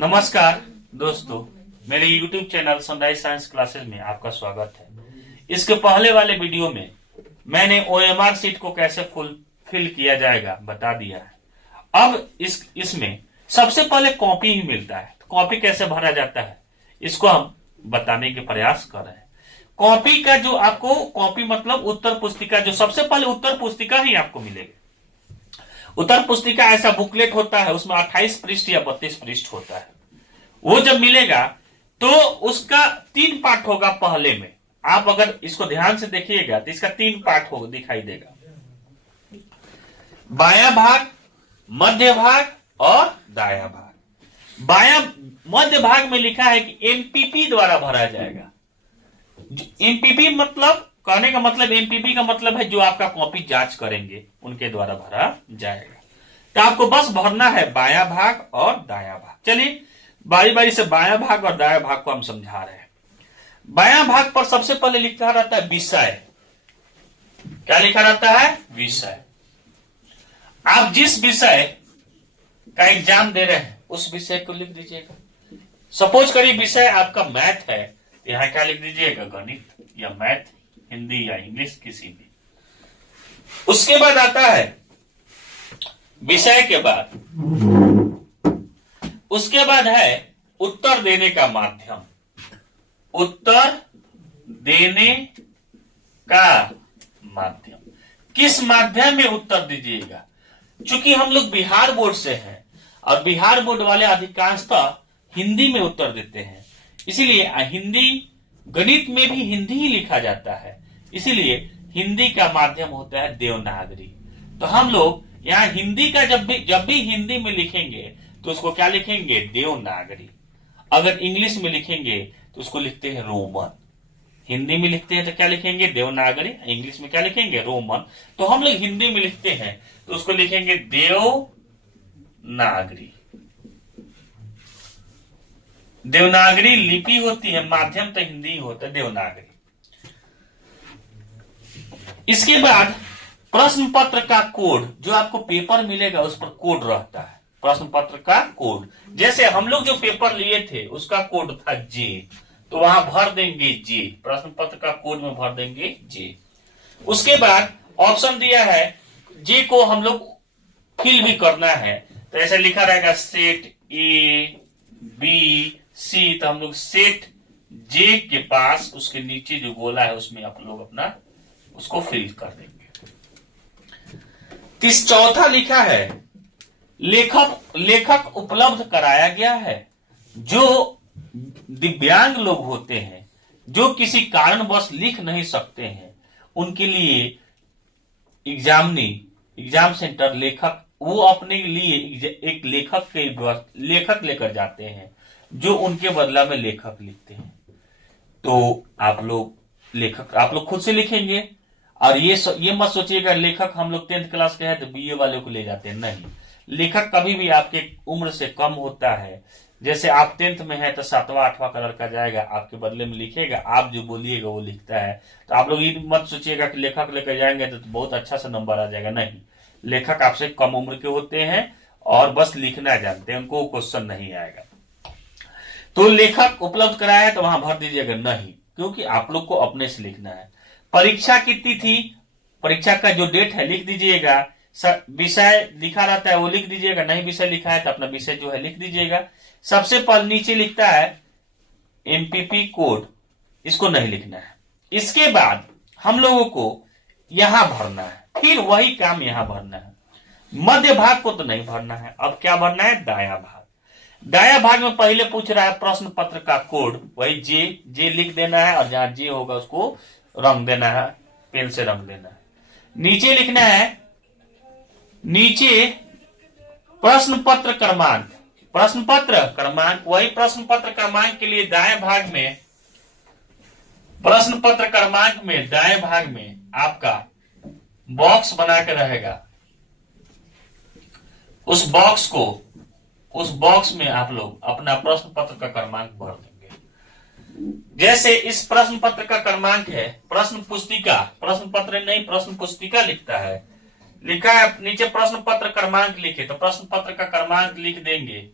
नमस्कार दोस्तों, मेरे YouTube channel sunrise science classes में आपका स्वागत है। इसके पहले वाले वीडियो में मैंने OMR शीट को कैसे फिल किया जाएगा बता दिया है। अब इसमें सबसे पहले कॉपी ही मिलता है, तो कॉपी कैसे भरा जाता है इसको हम बताने के प्रयास कर रहे हैं। कॉपी का जो आपको कॉपी मतलब उत्तर पुस्तिका, जो सबसे पहले उत्तर पुस्तिका ही आपको मिलेगी। उत्तर पुस्तिका ऐसा बुकलेट होता है, उसमें 28 पृष्ठ या 32 पृष्ठ होता है। वो जब मिलेगा तो उसका 3 पार्ट होगा। पहले में आप अगर इसको ध्यान से देखिएगा तो इसका 3 पार्ट होगा, दिखाई देगा। बायां भाग, मध्य भाग और दायां भाग। बायां मध्य भाग में लिखा है कि एमपीपी द्वारा भरा जाएगा। एमपीपी मतलब, कहने का मतलब, एमपीपी का मतलब है जो आपका कॉपी जांच करेंगे उनके द्वारा भरा जाएगा। तो आपको बस भरना है बायां भाग और दायां भाग। चलिए बारी बारी से बायां भाग और दायां भाग को हम समझा रहे हैं। बायां भाग पर सबसे पहले लिखा रहता है विषय। क्या लिखा रहता है? विषय। आप जिस विषय का एग्जाम दे रहे हैं उस विषय को लिख दीजिएगा। सपोज करिए विषय आपका मैथ है, तो यहां क्या लिख दीजिएगा? गणित या मैथ, हिंदी या इंग्लिश, किसी भी। उसके बाद आता है विषय के बाद, उसके बाद है उत्तर देने का माध्यम। उत्तर देने का माध्यम, किस माध्यम में उत्तर दीजिएगा? चूंकि हम लोग बिहार बोर्ड से हैं और बिहार बोर्ड वाले अधिकांशतः हिंदी में उत्तर देते हैं, इसीलिए हिंदी, गणित में भी हिंदी ही लिखा जाता है, इसीलिए हिंदी का माध्यम होता है देवनागरी। तो हम लोग यहाँ हिंदी का जब भी हिंदी में लिखेंगे तो उसको क्या लिखेंगे? देवनागरी। अगर इंग्लिश में लिखेंगे तो उसको लिखते हैं रोमन। हिंदी में लिखते हैं तो क्या लिखेंगे? देवनागरी। इंग्लिश में क्या लिखेंगे? रोमन। तो हम लोग हिंदी में लिखते हैं तो उसको लिखेंगे देवनागरी। देवनागरी लिपि होती है, माध्यम तो हिंदी होता है, देवनागरी। इसके बाद प्रश्न पत्र का कोड, जो आपको पेपर मिलेगा उस पर कोड रहता है। प्रश्न पत्र का कोड, जैसे हम लोग जो पेपर लिए थे उसका कोड था जे, तो वहां भर देंगे जे। प्रश्न पत्र का कोड में भर देंगे जे। उसके बाद ऑप्शन दिया है, जे को हम लोग फिल भी करना है, तो ऐसे लिखा रहेगा सेट ए बी सी, तो हम लोग सेट जे के पास उसके नीचे जो गोला है उसमें आप लोग अपना उसको फिल कर देंगे। चौथा लिखा है लेखक उपलब्ध कराया गया है। जो दिव्यांग लोग होते हैं, जो किसी कारणवश लिख नहीं सकते हैं, उनके लिए एग्जाम सेंटर लेखक, वो अपने लिए एक लेखक लेकर जाते हैं जो उनके बदला में लेखक लिखते हैं। तो आप लोग खुद से लिखेंगे। और ये मत सोचिएगा लेखक हम लोग 10th क्लास के हैं तो बीए वाले को ले जाते हैं, नहीं। लेखक कभी भी आपके उम्र से कम होता है। जैसे आप 10th में है तो 7वां 8वां का लड़का जाएगा आपके बदले में लिखेगा, आप जो बोलिएगा वो लिखता है। तो आप लोग ये मत सोचिएगा कि लेखक लेकर जाएंगे तो बहुत अच्छा सा नंबर आ जाएगा, नहीं। लेखक आपसे कम उम्र के होते हैं और बस लिखना जानते हैं, उनको क्वेश्चन नहीं आएगा। तो लेखक उपलब्ध कराया है तो वहां भर दीजिएगा नहीं, क्योंकि आप लोग को अपने से लिखना है। परीक्षा की तिथि, परीक्षा का जो डेट है लिख दीजिएगा। विषय लिखा रहता है वो लिख दीजिएगा, नहीं विषय लिखा है तो अपना विषय जो है लिख दीजिएगा। सबसे पहले नीचे लिखता है एमपीपी कोड, इसको नहीं लिखना है। इसके बाद हम लोगों को यहां भरना है, फिर वही काम यहां भरना है। मध्य भाग को तो नहीं भरना है। अब क्या भरना है? दायां भाग। दायां भाग में पहले पूछ रहा है प्रश्न पत्र का कोड, वही जे लिख देना है और जहां जे होगा उसको रंग देना है, पेन से रंग देना है। नीचे लिखना है, नीचे प्रश्न पत्र क्रमांक। प्रश्न पत्र क्रमांक, वही प्रश्न पत्र क्रमांक के लिए दाएं भाग में, प्रश्न पत्र क्रमांक में दाएं भाग में आपका बॉक्स बना के रहेगा। उस बॉक्स में आप लोग अपना प्रश्न पत्र का क्रमांक भर देंगे। जैसे इस प्रश्न पत्र का क्रमांक है, प्रश्न पुस्तिका, प्रश्न पत्र नहीं प्रश्न पुस्तिका लिखता है, लिखा है नीचे प्रश्न पत्र क्रमांक लिखे, तो प्रश्न पत्र का क्रमांक लिख देंगे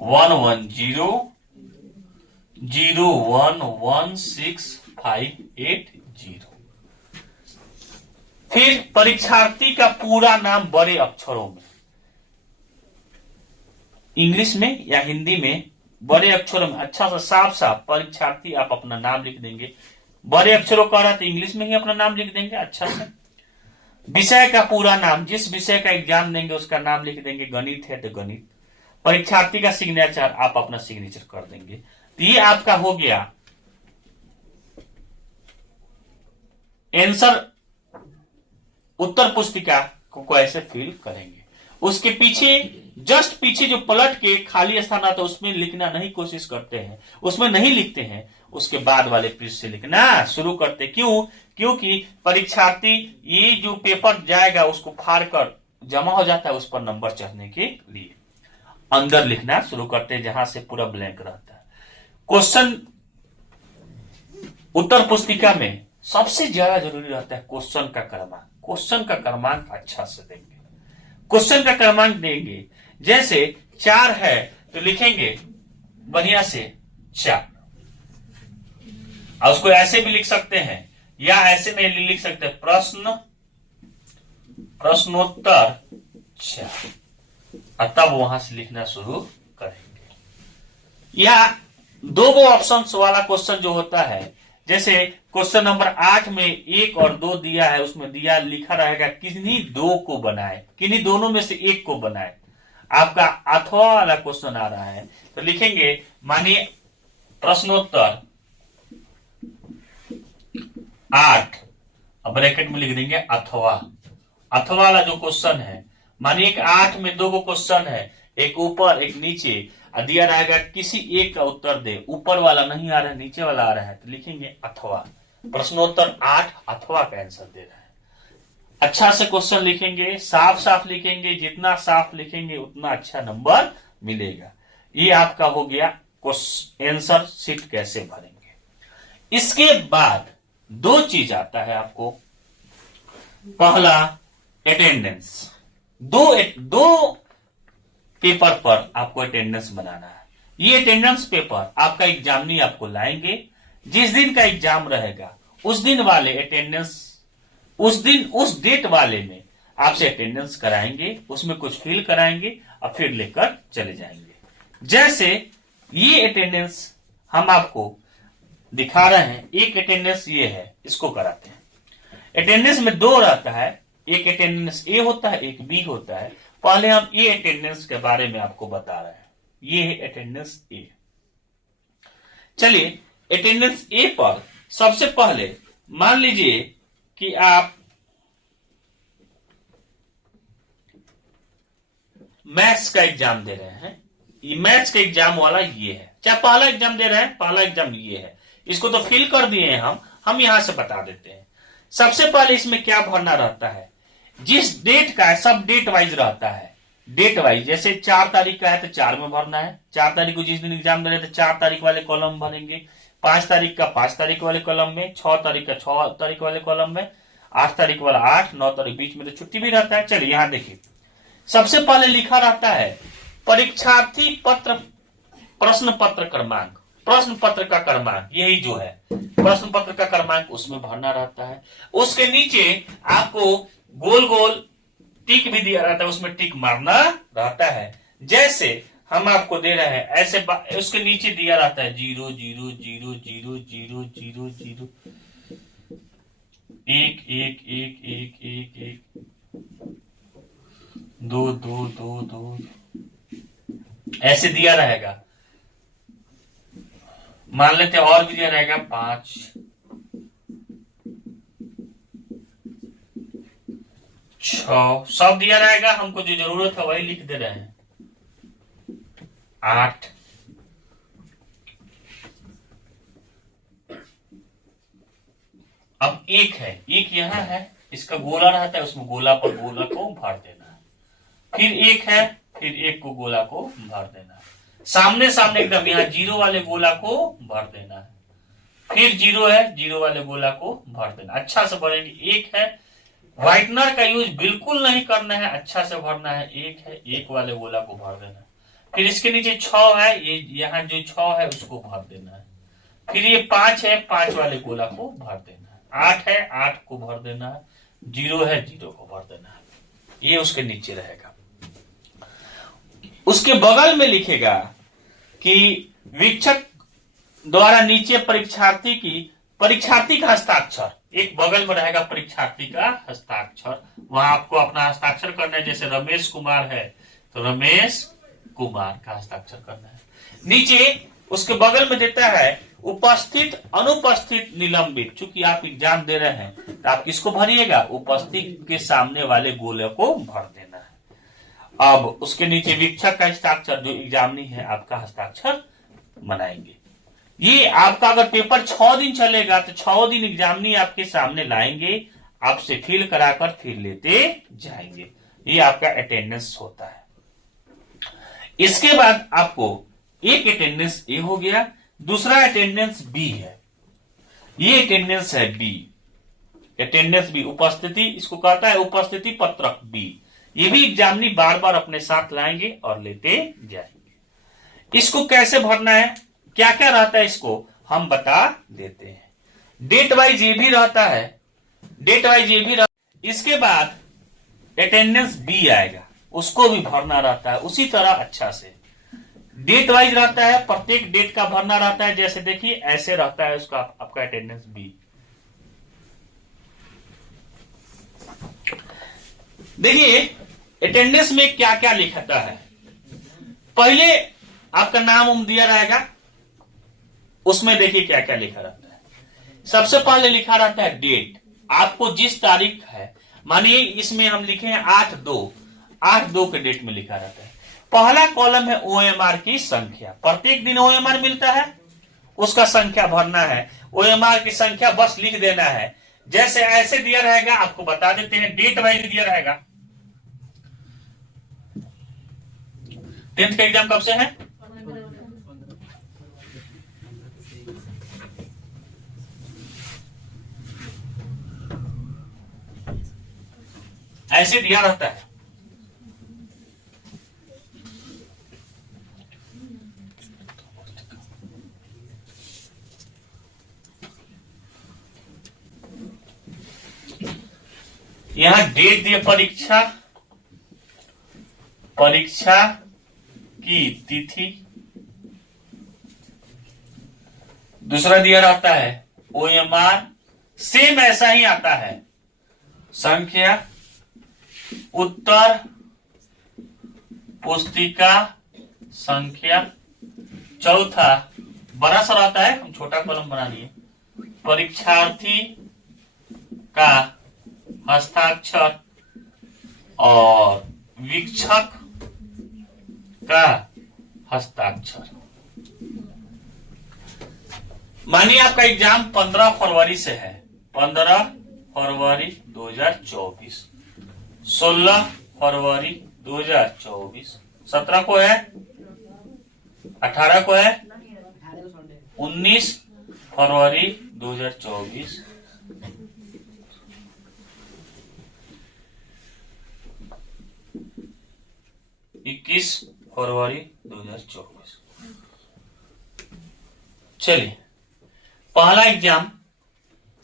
110116580। फिर परीक्षार्थी का पूरा नाम बड़े अक्षरों में, इंग्लिश में या हिंदी में बड़े अक्षरों में अच्छा सा साफ साफ परीक्षार्थी आप अपना नाम लिख देंगे। बड़े अक्षरों का रहा तो इंग्लिश में ही अपना नाम लिख देंगे अच्छा से। विषय का पूरा नाम, जिस विषय का एग्जाम देंगे उसका नाम लिख देंगे। गणित है तो गणित। परीक्षार्थी का सिग्नेचर आप अपना सिग्नेचर कर देंगे। तो ये आपका हो गया आंसर। उत्तर पुस्तिका को ऐसे फिल करेंगे। उसके पीछे जस्ट पीछे जो पलट के खाली स्थान आता है उसमें लिखना नहीं कोशिश करते हैं, उसमें नहीं लिखते हैं। उसके बाद वाले पृष्ठ से लिखना शुरू करते। क्यों? क्योंकि परीक्षार्थी ये जो पेपर जाएगा उसको फाड़ कर जमा हो जाता है उस पर नंबर चढ़ने के लिए। अंदर लिखना शुरू करते हैं जहां से पूरा ब्लैंक रहता है। क्वेश्चन उत्तर पुस्तिका में सबसे ज्यादा जरूरी रहता है क्वेश्चन का क्रमांक। क्वेश्चन का क्रमांक अच्छा से देंगे। क्वेश्चन का क्रमांक देंगे, जैसे 4 है तो लिखेंगे बढ़िया से 4। और उसको ऐसे भी लिख सकते हैं या ऐसे में लिख सकते हैं प्रश्नोत्तर 4, और तब वहां से लिखना शुरू करेंगे। या 2 ऑप्शन वाला क्वेश्चन जो होता है, जैसे क्वेश्चन नंबर 8 में 1 और 2 दिया है, उसमें दिया लिखा रहेगा किन्हीं 2 को बनाए, किन्हीं दोनों में से एक को बनाए। आपका अथवा वाला क्वेश्चन आ रहा है तो लिखेंगे मानिए प्रश्नोत्तर 8, ब्रैकेट में लिख देंगे अथवा। अथवा वाला जो क्वेश्चन है, मानिए 8 में 2 क्वेश्चन है, एक ऊपर एक नीचे, दिया रहेगा किसी एक का उत्तर दे। ऊपर वाला नहीं आ रहा है, नीचे वाला आ रहा है तो लिखेंगे अथवा। प्रश्नोत्तर 8 अथवा का आंसर दे रहा है। अच्छा से क्वेश्चन लिखेंगे, साफ साफ लिखेंगे। जितना साफ लिखेंगे उतना अच्छा नंबर मिलेगा। ये आपका हो गया आंसर शीट कैसे भरेंगे। इसके बाद 2 चीज आता है आपको। पहला अटेंडेंस। दो पेपर पर आपको अटेंडेंस बनाना है। ये अटेंडेंस पेपर आपका एग्जामिनी आपको लाएंगे। जिस दिन का एग्जाम रहेगा उस दिन वाले अटेंडेंस, उस डेट वाले में आपसे अटेंडेंस कराएंगे, उसमें कुछ फिल कराएंगे और फिर लेकर चले जाएंगे। जैसे ये अटेंडेंस हम आपको दिखा रहे हैं, एक अटेंडेंस ये है, इसको कराते हैं। अटेंडेंस में 2 रहता है, एक अटेंडेंस ए होता है, एक बी होता है। पहले हम ये अटेंडेंस के बारे में आपको बता रहे हैं। ये है अटेंडेंस ए। चलिए अटेंडेंस ए पर सबसे पहले मान लीजिए कि आप मैथ्स का एग्जाम दे रहे हैं। ये मैथ्स का एग्जाम वाला ये है, चाहे पहला एग्जाम दे रहे हैं, पहला एग्जाम ये है। इसको तो फिल कर दिए हैं हम यहां से बता देते हैं। सबसे पहले इसमें क्या भरना रहता है, जिस डेट का है सब डेट वाइज रहता है। डेट वाइज जैसे 4 तारीख का है तो 4 में भरना है। 4 तारीख को जिस दिन एग्जाम दे रहे तो 4 तारीख वाले कॉलम भरेंगे। 5 तारीख का 5 तारीख वाले कॉलम में, 6 तारीख का 6 तारीख वाले कॉलम में, 8 तारीख वाला 8, 9 तारीख बीच में तो छुट्टी भी रहता है। चलिए यहां देखिए, सबसे पहले लिखा रहता है परीक्षार्थी पत्र प्रश्न पत्र क्रमांक। प्रश्न पत्र का क्रमांक यही जो है प्रश्न पत्र का क्रमांक, उसमें भरना रहता है। उसके नीचे आपको गोल गोल टिक भी दिया रहता है, उसमें टिक मारना रहता है। जैसे हम आपको दे रहे हैं ऐसे उसके नीचे दिया रहता है 0 0 0 0 0 0 0 1 1 1 1 1 1 2 2 2 2 ऐसे दिया रहेगा। मान लेते और भी दिया रहेगा 5 6 सब दिया रहेगा। हमको जो जरूरत है वही लिख दे रहे हैं। 8 अब 1 है, 1 यहां है, इसका गोला रहता है, उसमें गोला पर गोला को भर देना है। फिर 1 है, फिर 1 को गोला को भर देना है। सामने सामने एकदम यहाँ 0 वाले गोला को भर देना है। फिर 0 है, 0 वाले गोला को भर देना। अच्छा से भरेंगे। 1 है, व्हाइटनर का यूज बिल्कुल नहीं करना है, अच्छा से भरना है। 1 है, 1 वाले गोला को भर देना है। फिर इसके नीचे 6 है, ये यहाँ जो 6 है उसको भर देना है। फिर ये 5 है, 5 वाले गोला को भर देना है। 8 है, 8 को भर देना है। 0 है, 0 को भर देना है। ये उसके नीचे रहेगा। उसके बगल में लिखेगा कि वीक्षक द्वारा नीचे परीक्षार्थी का हस्ताक्षर, एक बगल में रहेगा परीक्षार्थी का हस्ताक्षर, वहां आपको अपना हस्ताक्षर करना है। जैसे रमेश कुमार है तो रमेश कुमार का हस्ताक्षर करना है। नीचे उसके बगल में देता है उपस्थित, अनुपस्थित, निलंबित। चूंकि आप एग्जाम दे रहे हैं तो आप किसको भरिएगा, उपस्थित के सामने वाले गोले को भर देना है। अब उसके नीचे वीक्षक का हस्ताक्षर, जो एग्जामिनी है आपका हस्ताक्षर बनाएंगे। ये आपका अगर पेपर 6 दिन चलेगा तो 6 दिन एग्जामिनी आपके सामने लाएंगे, आपसे फिल कराकर फिर लेते जाएंगे। ये आपका अटेंडेंस होता है। इसके बाद आपको एक अटेंडेंस ए हो गया, दूसरा अटेंडेंस बी है। ये अटेंडेंस है बी, अटेंडेंस बी उपस्थिति, इसको कहता है उपस्थिति पत्रक बी। ये भी एग्जामिनी बार बार अपने साथ लाएंगे और लेते जाएंगे। इसको कैसे भरना है, क्या क्या रहता है, इसको हम बता देते हैं। डेट वाइज ये भी रहता है, डेट वाइज ये भी रहता है। इसके बाद अटेंडेंस बी आएगा, उसको भी भरना रहता है उसी तरह अच्छा से। डेट वाइज रहता है, प्रत्येक डेट का भरना रहता है। जैसे देखिए ऐसे रहता है उसका आपका अटेंडेंस बी। देखिए अटेंडेंस में क्या क्या लिखता है। पहले आपका नाम दिया रहेगा, उसमें देखिए क्या क्या लिखा रहता है। सबसे पहले लिखा रहता है डेट, आपको जिस तारीख है, मानिए इसमें हम लिखे हैं 8/2 के डेट में लिखा रहता है। पहला कॉलम है ओएमआर की संख्या, प्रत्येक दिन ओएमआर मिलता है, उसका संख्या भरना है। ओएमआर की संख्या बस लिख देना है। जैसे ऐसे दिया रहेगा, आपको बता देते हैं, डेट वाइज दिया रहेगा। 10th का एग्जाम कब से है, ऐसे दिया रहता है। यहां डेट दिए, परीक्षा की तिथि। दूसरा दिया रहता है ओएमआर, सेम ऐसा ही आता है, संख्या, उत्तर पुस्तिका संख्या। चौथा बड़ा सा रहता है, हम छोटा कॉलम बना लिए, परीक्षार्थी का हस्ताक्षर और वीक्षक का हस्ताक्षर। मानिए आपका एग्जाम 15 फरवरी से है, 15 फरवरी 2024, 16 फरवरी 2024, 17 को है, 18 को है, 19 फरवरी 2024, 21 फरवरी 2024। चलिए पहला एग्जाम,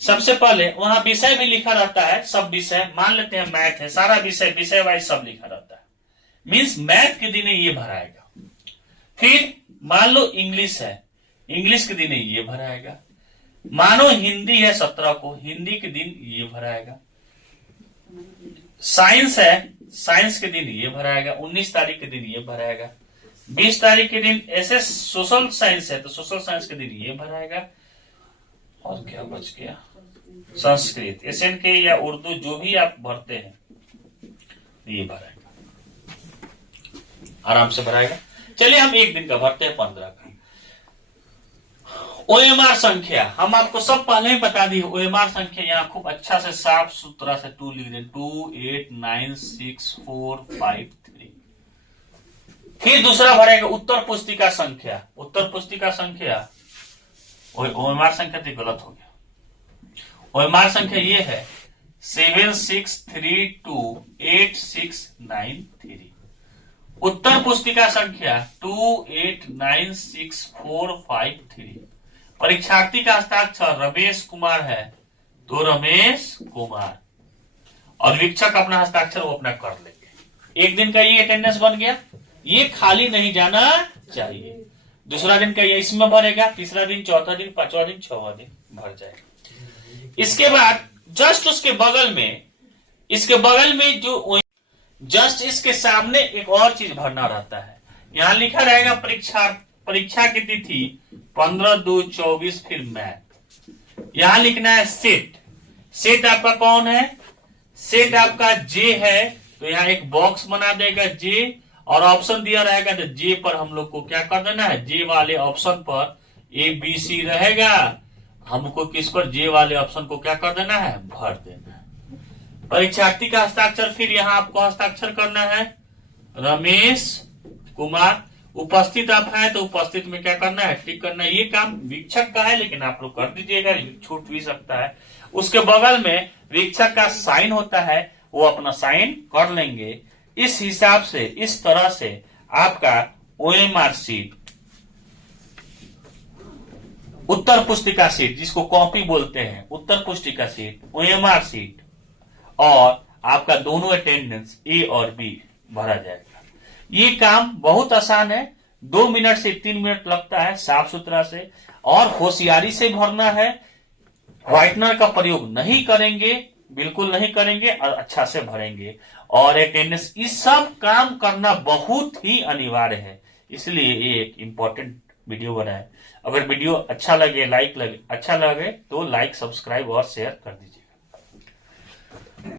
सबसे पहले वहां विषय भी लिखा रहता है, सब विषय मान लेते हैं मैथ है, सारा विषय वाइज सब लिखा रहता है। मींस मैथ के दिन ये भराएगा। फिर मान लो इंग्लिश है, इंग्लिश के दिन ये भराएगा। मानो हिंदी है 17 को, हिंदी के दिन ये भराएगा। साइंस है, साइंस के दिन ये भराएगा। 19 तारीख के दिन ये भराएगा। 20 तारीख के दिन ऐसे सोशल साइंस है तो सोशल साइंस के दिन ये भराएगा। और क्या बच गया, संस्कृत, एसएन के या उर्दू जो भी आप भरते हैं ये भराएगा, आराम से भराएगा। चलिए हम एक दिन का भरते हैं 15 का। ओएमआर संख्या हम आपको सब पहले ही बता दी। ओएमआर संख्या यहाँ खूब अच्छा से साफ सुथरा से 2 लिख दें, 2896453। फिर दूसरा भरेगा उत्तर पुस्तिका संख्या। उत्तर पुस्तिका संख्या, ओएमआर संख्या तो गलत हो गया। ओएमआर संख्या ये है 76328693। उत्तर पुस्तिका संख्या 289645 परीक्षार्थी का हस्ताक्षर रमेश कुमार है, तो रमेश कुमार, और वीक्षक अपना हस्ताक्षर वो अपना कर लेंगे। एक दिन का ये अटेंडेंस बन गया, ये खाली नहीं जाना चाहिए। दूसरा दिन का ये इसमें भरेगा, तीसरा दिन, चौथा दिन, पांचवा दिन, छठवां दिन भर जाएगा। इसके बाद जस्ट उसके बगल में जो जस्ट इसके सामने एक और चीज भरना रहता है। यहां लिखा रहेगा परीक्षा की तिथि 15/2/24, फिर मैथ। यहां लिखना है सेट आपका कौन है? सेट आपका जे है, तो यहां एक बॉक्स बना देगा जे, और ऑप्शन दिया रहेगा तो जे पर हम लोग को क्या कर देना है, जे वाले ऑप्शन पर ABC रहेगा, हमको किस पर, जे वाले ऑप्शन को क्या कर देना है, भर देना है। परीक्षार्थी का हस्ताक्षर, फिर यहाँ आपको हस्ताक्षर करना है रमेश कुमार। उपस्थित आप है तो उपस्थित में क्या करना है, टिक करना है। ये काम वीक्षक का है, लेकिन आप लोग कर दीजिएगा, छूट भी सकता है। उसके बगल में वीक्षक का साइन होता है, वो अपना साइन कर लेंगे। इस हिसाब से, इस तरह से आपका OMR शीट, उत्तर पुस्तिका शीट, जिसको कॉपी बोलते हैं, उत्तर पुस्तिका शीट, OMR शीट और आपका दोनों अटेंडेंस A और B भरा जाएगा। ये काम बहुत आसान है, 2 मिनट से 3 मिनट लगता है, साफ सुथरा से और होशियारी से भरना है। व्हाइटनर का प्रयोग नहीं करेंगे, बिल्कुल नहीं करेंगे, और अच्छा से भरेंगे। और अटेंडेंस, ये सब काम करना बहुत ही अनिवार्य है, इसलिए ये एक इंपॉर्टेंट वीडियो बनाए। अगर वीडियो अच्छा लगे तो लाइक, सब्सक्राइब और शेयर कर दीजिए।